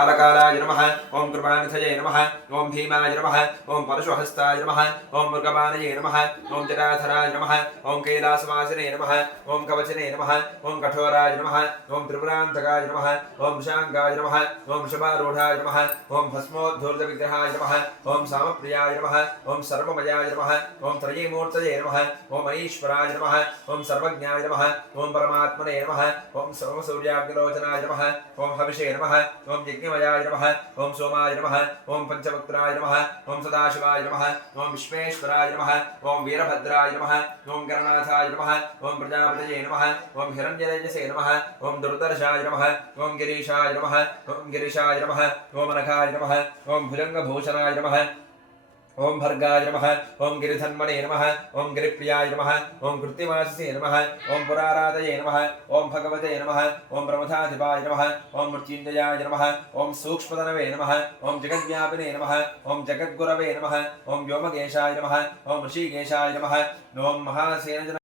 कालकालाय नमः ओम कृपानिधये नमः ओम भीमाय नमः ओम परशुहस्ताय नमः ओम मृगवाणये नमः ओम जटाधराय नमः ओम कैलासवासिने नमः ओम कवचने नमः ओम कठोराय नमः ओम त्रिपुरान्तकाय नमः ओम वृषांगाय नमः ओम वृषभारूढाय नमः ओम भस्मोद्धूर्तविग्रहाय नमः ओम सामप्रियाय नमः ओम सर्वमयाय नमः ओम त्रयीमूर्तये नमः ओम मनीश्वराय नमः ओम सर्वज्ञाय नमः ओम परमात्मने नमः ओम सोमसूर्याग्निलोचनाय नमः ओम हविषे नमः ओम यज्ञमयाय नमः ओम सोमाय नमः ओम पंचवक्त्राय नमः ओम सदाशिवाय नमः ओम विश्वेश्वराय नमः ओम वीरभद्राय नमः ओम गणनाथाय नमः ओम प्रजापतये नमः ओम हिरण्यतेजसे नमः ओम दुर्दर्शाय नमः ओम गिरीशाय नमः ओम गिरीशाय नमः ओम अनघाय नमः ओम भुजंगभूषणाय नमः ओम भर्गाय नमः ओम गिरिधन्मने नमः ओम गिरिप्रियाय नमः ओम कृत्तिवासिसे नमः ओम पुराराधये नमः ओम भगवते नमः ओम प्रमथाधिपाय नमः ओम मृत्युंजयाय नमः ओम सूक्ष्मतनवे नमः ओम जगद्व्यापिने नमः ओम जगद्गुरवे नमः ओम व्योमकेशाय नमः ओम ऋषिकेशाय नमः ओम महासेनजन